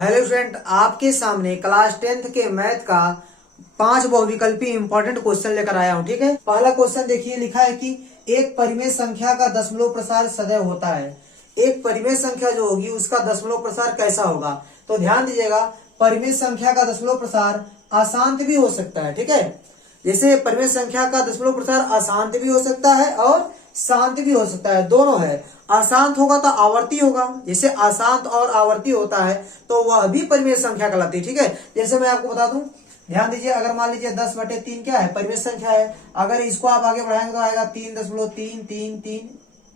Hello student, आपके सामने class 10th के मैथ का 5 बहुविकल्पी इंपॉर्टेंट क्वेश्चन लेकर आया हूँ। ठीक है, पहला क्वेश्चन देखिए, लिखा है कि एक परिमेय संख्या का दशमलव प्रसार सदैव होता है। एक परिमेय संख्या जो होगी उसका दशमलव प्रसार कैसा होगा? तो ध्यान दीजिएगा, परिमेय संख्या का दशमलव प्रसार अशांत भी हो सकता है। ठीक है, जैसे परिमेय संख्या का दशमलव प्रसार अशांत भी हो सकता है और शांत भी हो सकता है, दोनों है। अशांत होगा तो आवर्ती होगा, जैसे अशांत और आवर्ती होता है तो वह भी परिमेय संख्या कहलाती है। ठीक है, जैसे मैं आपको बता दूं, ध्यान दीजिए, अगर मान लीजिए 10/3 क्या है? परिमेय संख्या है। अगर इसको आप आगे बढ़ाएंगे तो आएगा 3.333,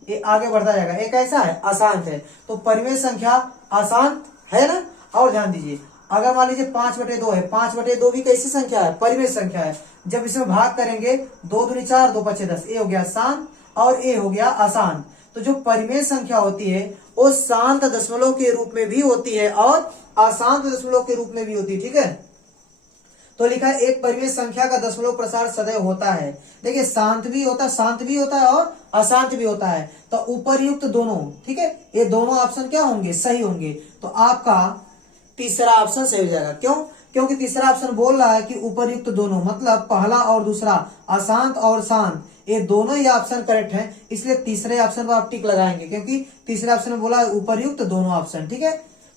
ये आगे बढ़ता जाएगा। एक ऐसा है अशांत है, तो परिमेय संख्या अशांत है ना। और ध्यान दीजिए, अगर मान लीजिए 5/2 है, 5/2 भी कैसी संख्या है? परिमेय संख्या है। जब इसमें भाग करेंगे 2 दूनी 4, 2 पचे 10, ये हो गया शांत और ये हो गया अशांत। तो जो परिमेय संख्या होती है वो शांत दशमलव के रूप में भी होती है और अशांत दशमलव के रूप में भी होती है। ठीक है, तो लिखा है एक परिमेय संख्या का दशमलव प्रसार सदैव होता है। देखिए, शांत भी होता है और अशांत भी होता है। तो उपरयुक्त दोनों, ठीक है, ये दोनों ऑप्शन क्या होंगे? सही होंगे। तो आपका तीसरा ऑप्शन सही हो जाएगा। क्यों? क्योंकि तीसरा ऑप्शन बोल रहा है कि उपरयुक्त दोनों, मतलब पहला और दूसरा, अशांत और शांत, ये दोनों ही ऑप्शन करेक्ट है। इसलिए तीसरे ऑप्शन पर आप टिक लगाएंगे, क्योंकि तीसरे ऑप्शन में बोला है उपरयुक्त दोनों ऑप्शन। ठीक है,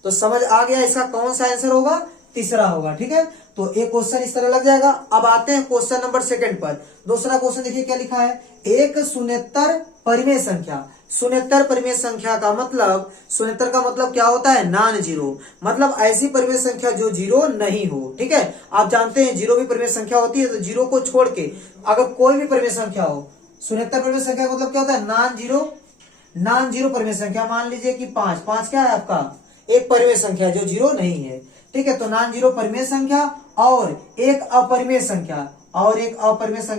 तो समझ आ गया इसका कौन सा आंसर होगा? तीसरा होगा। ठीक है, तो एक क्वेश्चन इस तरह लग जाएगा। अब आते हैं क्वेश्चन नंबर 2 पर। दूसरा क्वेश्चन देखिए क्या लिखा है, एक शून्येतर परिमेय संख्या। शून्येतर परिमेय संख्या का मतलब, शून्येतर का मतलब क्या होता है? नॉन जीरो, मतलब ऐसी परिमेय संख्या जो जीरो नहीं हो। ठीक है, आप जानते हैं जीरो भी परिमेय संख्या होती है, तो जीरो को छोड़ के अगर कोई भी परिमेय संख्या हो, शून्येतर परिमेय संख्या का मतलब क्या होता है? नॉन जीरो परिमेय संख्या। मान लीजिए कि 5 क्या है आपका? एक परिमेय संख्या जो जीरो नहीं है। ठीक है, तो नॉन जीरो परिमेय संख्या और एक अपरिमेय संख्या,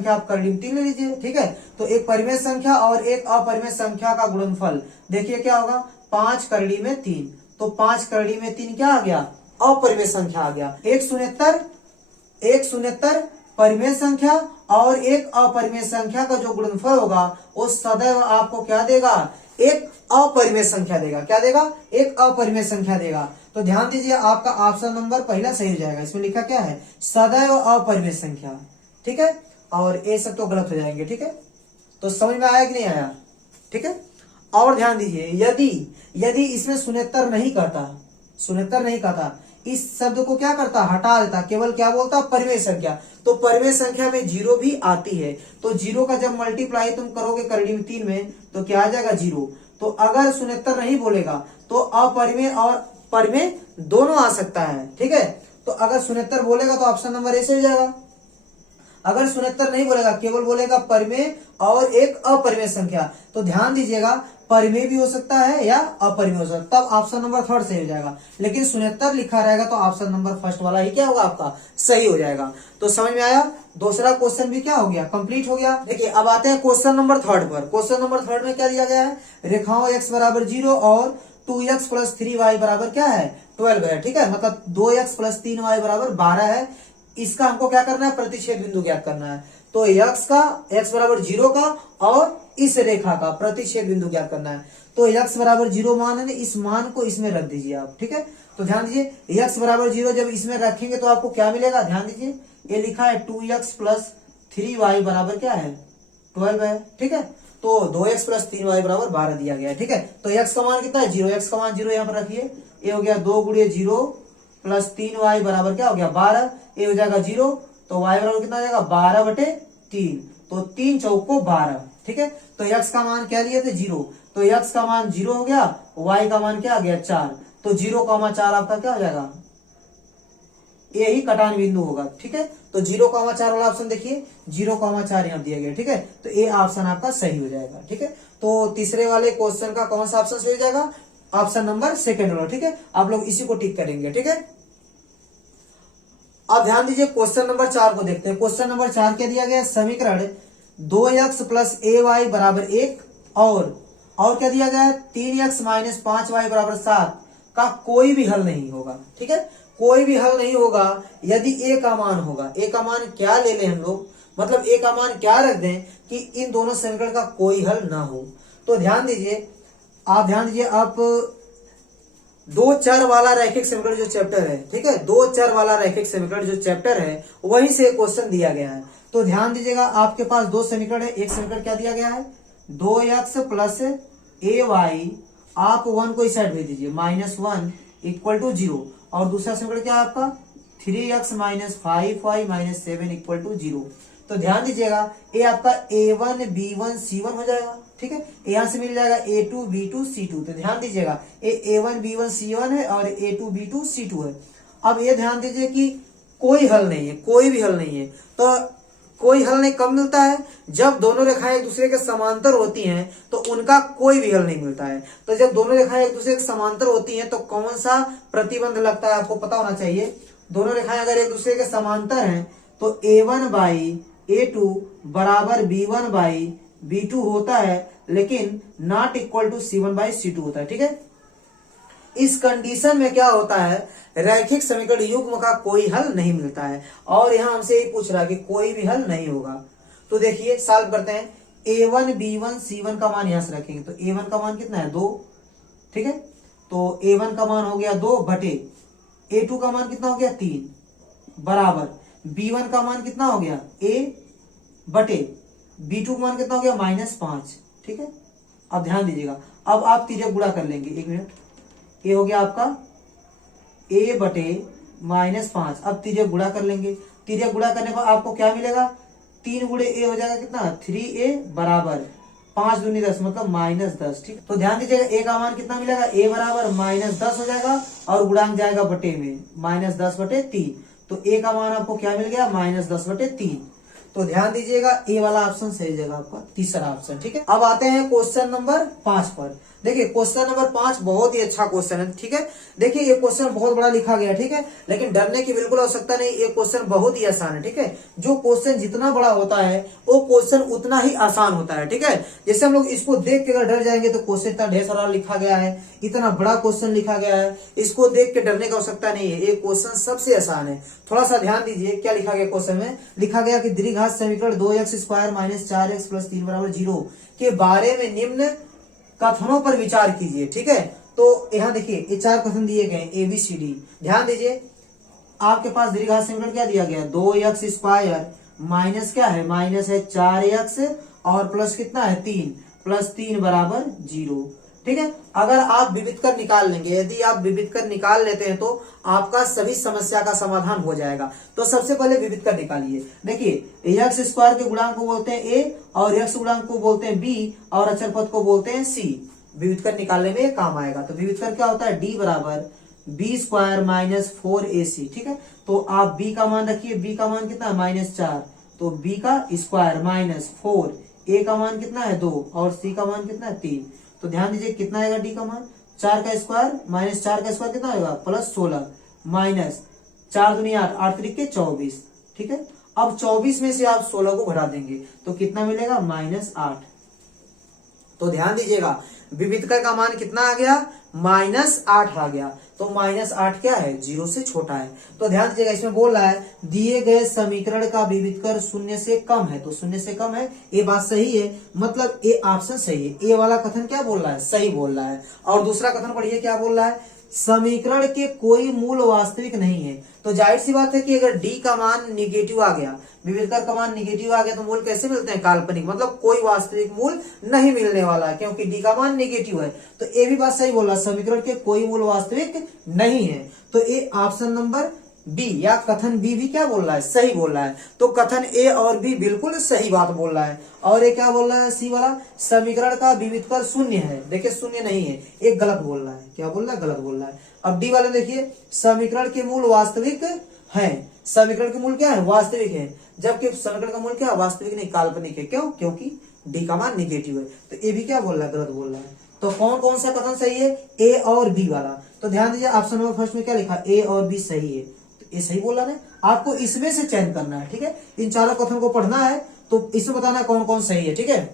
आप कर लीजिए 3 ले लीजिए। ठीक है, तो एक परिमेय संख्या और एक अपरिमेय संख्या का गुणनफल देखिए क्या होगा? 5 करड़ी में 3, तो 5 करड़ी में 3 क्या आ गया? अपरिमेय संख्या आ गया। एक शून्येतर परिमेय संख्या और एक अपरिमेय संख्या का जो गुणनफल होगा वो सदैव आपको क्या देगा? एक अपरिमेय संख्या देगा। क्या देगा? एक अपरिमेय संख्या देगा। तो ध्यान दीजिए, आपका ऑप्शन नंबर पहला सही हो जाएगा। इसमें लिखा क्या है? सदैव अपरिमेय संख्या। ठीक है, और ये सब तो गलत हो जाएंगे। ठीक है, तो समझ में आया कि नहीं आया? ठीक है, और ध्यान दीजिए, यदि इसमें शून्येतर नहीं कहता, इस शब्द को क्या करता? हटा देता, केवल क्या बोलता? परिमेय संख्या। तो परिमेय संख्या में जीरो भी आती है, तो जीरो का जब मल्टीप्लाई तुम करोगे करड़ी में 3 में तो क्या आ जाएगा? जीरो। तो अगर शून्येतर नहीं बोलेगा तो अपरिमेय और परिमेय दोनों आ सकता है। ठीक है, तो अगर शून्येतर बोलेगा तो ऑप्शन नंबर ए से हो जाएगा। अगर शून्येतर नहीं बोलेगा, केवल बोलेगा परिमेय और एक अपरिमेय संख्या, तो ध्यान दीजिएगा, परिमेय भी हो सकता है या अपरिमेय हो सकता है, तब ऑप्शन नंबर 3 सही हो जाएगा। लेकिन शून्येतर लिखा रहेगा तो ऑप्शन नंबर 1 वाला ही क्या होगा? आपका सही हो जाएगा। तो समझ में आया? दूसरा क्वेश्चन भी क्या हो गया? कंप्लीट हो गया। देखिए, अब आते हैं क्वेश्चन नंबर 3 पर। क्वेश्चन नंबर 3 में क्या दिया गया है? रेखाओं x बराबर 0 और 2x + 3y बराबर क्या है? 12 है। ठीक है, मतलब 2x + 3y बराबर 12 है। इसका हमको क्या करना है? प्रतिच्छेद बिंदु ज्ञात करना है। तो x बराबर 0 का और इस रेखा का प्रतिच्छेद बिंदु ज्ञात करना है। तो x बराबर 0 मान है, इस मान को इसमें रख दीजिए आप। ठीक है, तो ध्यान दीजिए, x बराबर 0 जब इसमें रखेंगे तो आपको क्या मिलेगा? ध्यान दीजिए, ये लिखा है 2x + 3y बराबर क्या है? 12 है। ठीक है, तो 2x + 3y बराबर 12 दिया गया है। ठीक है, तो x का मान कितना है? 0। x का मान 0 यहाँ पर रखिए, ये हो गया 2 × 0 + 3y बराबर क्या हो गया? 12। ये हो जाएगा 0, तो y बराबर कितना हो जाएगा? 12/3, तो 3 चौको 12। ठीक है, तो x का मान क्या लिए थे? 0, तो x का मान 0 हो गया, y का मान क्या आ गया? 4, तो 0,4 आपका क्या हो जाएगा? यही कटान बिंदु होगा। ठीक है, तो 0,4 वाला ऑप्शन देखिए, 0,4 यहाँ दिया गया। ठीक है, तो ये ऑप्शन आपका सही हो जाएगा। ठीक है, तो तीसरे वाले क्वेश्चन का कौन सा ऑप्शन सही हो जाएगा? ऑप्शन नंबर 2 वाला। ठीक है, आप लोग इसी को टिक करेंगे। ठीक है, अब ध्यान दीजिए, क्वेश्चन नंबर 4 को देखते हैं। क्वेश्चन नंबर 4 क्या दिया गया? समीकरण 2x + ay बराबर 1 और क्या दिया गया है? 3x - 5y बराबर 7 का कोई भी हल नहीं होगा। ठीक है, कोई भी हल नहीं होगा यदि a का मान होगा। a का मान क्या ले लें हम लोग? मतलब a का मान क्या रख दें कि इन दोनों समीकरण का कोई हल ना हो। तो ध्यान दीजिए, आप दो चर वाला रैखिक समीकरण जो चैप्टर है, ठीक है, दो चर वाला रैखिक समीकरण जो चैप्टर है वहीं से क्वेश्चन दिया गया है। तो ध्यान दीजिएगा, आपके पास दो समीकरण है। एक समीकरण क्या दिया गया है, 2x प्लस ay, आप 1 को इस साइड भेज दीजिए, -1 इक्वल टू 0। और दूसरा समीकरण क्या है आपका, 3x minus 5y minus 7 equal to 0। तो ध्यान दीजिएगा, ये आपका a1 b1 c1 हो जाएगा, ठीक है। यहां से मिल जाएगा a2 b2 c2। तो ध्यान दीजिएगा, ये a1 b1 c1 है और a2 b2 c2 है। अब ये ध्यान दीजिए कि कोई हल नहीं है, कोई भी हल नहीं है। तो कोई हल नहीं कब मिलता है, जब दोनों रेखाएं एक दूसरे के समांतर होती हैं तो उनका कोई भी हल नहीं मिलता है। तो जब दोनों रेखाएं एक दूसरे के समांतर होती हैं तो कौन सा प्रतिबंध लगता है आपको पता होना चाहिए। दोनों रेखाएं अगर एक दूसरे के समांतर हैं तो a1 बाई a2 बराबर b1 बाई b2 होता है, लेकिन not equal to c1 by c2 होता है, ठीक है। इस कंडीशन में क्या होता है, रैखिक समीकरण युग्म का कोई हल नहीं मिलता है। और यहां हमसे यही पूछ रहा है कि कोई भी हल नहीं होगा। तो देखिए सॉल्व करते हैं। a1 b1 c1 का मान यहां से रखेंगे तो a1 का मान कितना है 2, ठीक है। तो a1 का मान हो गया 2 बटे a2 का मान कितना हो गया 3 बराबर b1 का मान कितना हो गया a बटे b2 का मान कितना हो गया -5, ठीक है। अब ध्यान दीजिएगा, अब आप तिर्यक गुणा कर लेंगे, 1 मिनट। ये हो गया आपका a बटे -5। अब तिर्यक गुणा कर लेंगे। तिर्यक गुणा करने पर आपको क्या मिलेगा, 3 गुणे a हो जाएगा कितना 3a बराबर 5 दूनी 10 मतलब -10, ठीक। तो ध्यान दीजिएगा a का मान कितना मिलेगा, a बराबर -10 हो जाएगा और गुणांक जाएगा बटे में -10 बटे 3। तो a का मान आपको क्या मिल गया -10 बटे 3। तो ध्यान दीजिएगा ए वाला ऑप्शन सही जगह आपका तीसरा ऑप्शन, ठीक है। अब आते हैं क्वेश्चन नंबर 5 पर। देखिए क्वेश्चन नंबर 5 बहुत ही अच्छा क्वेश्चन है, ठीक है। देखिए ये क्वेश्चन बहुत बड़ा लिखा गया है, ठीक है, लेकिन डरने की बिल्कुल आवश्यकता नहीं। ये क्वेश्चन बहुत ही आसान है, ठीक है। जो क्वेश्चन जितना बड़ा होता है वो क्वेश्चन उतना ही आसान होता है, ठीक है। जैसे हम लोग इसको देख के अगर डर जाएंगे तो क्वेश्चन इतना ढेर सारा लिखा गया है, इतना बड़ा क्वेश्चन लिखा गया है, इसको देख के डरने की आवश्यकता नहीं है। ये क्वेश्चन सबसे आसान है। थोड़ा सा ध्यान दीजिए क्या लिखा गया क्वेश्चन में। लिखा गया कि द्विघात समीकरण 2x square minus 4x plus 3 बराबर 0 के बारे में निम्न कथनों पर विचार कीजिए, ठीक है। तो यहाँ देखिए ये 4 कथन दिए गए ABCD। ध्यान दीजिए, आपके पास द्विघात समीकरण क्या दिया गया 2x स्क्वायर माइनस क्या है माइनस है 4x और प्लस कितना है 3 प्लस 3 बराबर 0, ठीक है। अगर आप विविध कर निकाल लेंगे, यदि आप विविध कर निकाल लेते हैं तो आपका सभी समस्या का समाधान हो जाएगा। तो सबसे पहले विविध कर निकालिए। देखिए x स्क्वायर के गुणांक को बोलते हैं a और x गुणांक को बोलते हैं b और अचर पद को बोलते हैं c। विविध कर निकालने में काम आएगा। तो विविध कर क्या होता है d बराबर b स्क्वायर माइनस 4ac, ठीक है। तो आप b का मान रखिए, b का मान कितना है -4, तो b का स्क्वायर माइनस 4, a का मान कितना है 2 और c का मान कितना है 3। तो ध्यान दीजिए कितना आएगा d का मान 4 का स्क्वायर माइनस 4 का स्क्वायर कितना आएगा प्लस 16 माइनस 4 दूनी 8, 8 त्रिके 24, ठीक है। अब 24 में से आप 16 को घटा देंगे तो कितना मिलेगा -8। तो ध्यान दीजिएगा विविधकर का मान कितना आ गया -8 आ गया। तो -8 क्या है 0 से छोटा है। तो ध्यान दीजिएगा इसमें बोल रहा है दिए गए समीकरण का विविधकर 0 से कम है। तो 0 से कम है, ये बात सही है, मतलब ए ऑप्शन सही है। ए वाला कथन क्या बोल रहा है सही बोल रहा है। और दूसरा कथन पढ़िए क्या बोल रहा है, समीकरण के कोई मूल वास्तविक नहीं है। तो जाहिर सी बात है कि अगर डी का मान निगेटिव आ गया, विविधकर का मान निगेटिव आ गया तो मूल कैसे मिलते हैं काल्पनिक, मतलब कोई वास्तविक मूल नहीं मिलने वाला है क्योंकि डी का मान निगेटिव है। तो ये भी बात सही बोल रहा है, समीकरण के कोई मूल वास्तविक नहीं है। तो ये ऑप्शन नंबर बी या कथन बी भी क्या बोल रहा है सही बोल रहा है। तो कथन ए और बी बिल्कुल सही बात बोल रहा है। और ये क्या बोल रहा है सी वाला, समीकरण का विविधकर 0 है। देखिए 0 नहीं है, एक गलत बोल रहा है। क्या बोल रहा है गलत बोल रहा है। अब डी वाले देखिए समीकरण के मूल वास्तविक है। समीकरण के मूल क्या है वास्तविक है, जबकि समीकरण का मूल क्या है वास्तविक नहीं काल्पनिक है। क्यों, क्योंकि डी का मान निगेटिव है। तो ए भी क्या बोल रहा है गलत बोल रहा है। तो कौन कौन सा कथन सही है ए और बी वाला। तो ध्यान दीजिए ऑप्शन नंबर फर्स्ट में क्या लिखा ए और बी सही है। ये सही बोला ना, आपको इसमें से चयन करना है, ठीक है। इन चारों कथन को पढ़ना है तो इसमें बताना है कौन कौन सही है, ठीक है।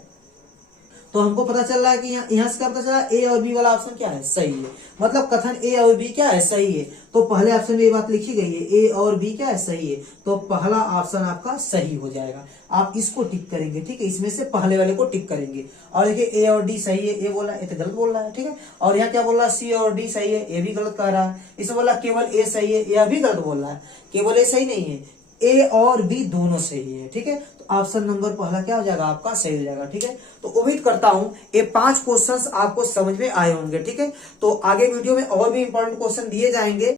तो हमको पता चल रहा है कि यहाँ से क्या पता चला, ए और बी वाला ऑप्शन क्या है, सही है। मतलब कथन ए और बी क्या है, सही है। तो पहले ऑप्शन में ये बात लिखी गई है, ए और बी क्या है, सही है। तो पहला ऑप्शन आपका सही हो जाएगा। आप इसको टिक करेंगे, ठीक है, इसमें से पहले वाले को टिक करेंगे। और देखिए ए और डी सही है, ए बोला, ए तो गलत बोल रहा है, ठीक है। और यहाँ क्या बोल रहा है, सी और डी सही है, ए भी गलत कह रहा है। इसमें बोला केवल ए सही है, यह भी गलत बोल रहा है, केवल ए सही नहीं है, ए और बी दोनों सही है, ठीक है। तो ऑप्शन नंबर पहला क्या हो जाएगा, आपका सही हो जाएगा, ठीक है। तो उम्मीद करता हूं ये 5 क्वेश्चंस आपको समझ में आए होंगे, ठीक है। तो आगे वीडियो में और भी इंपॉर्टेंट क्वेश्चन दिए जाएंगे।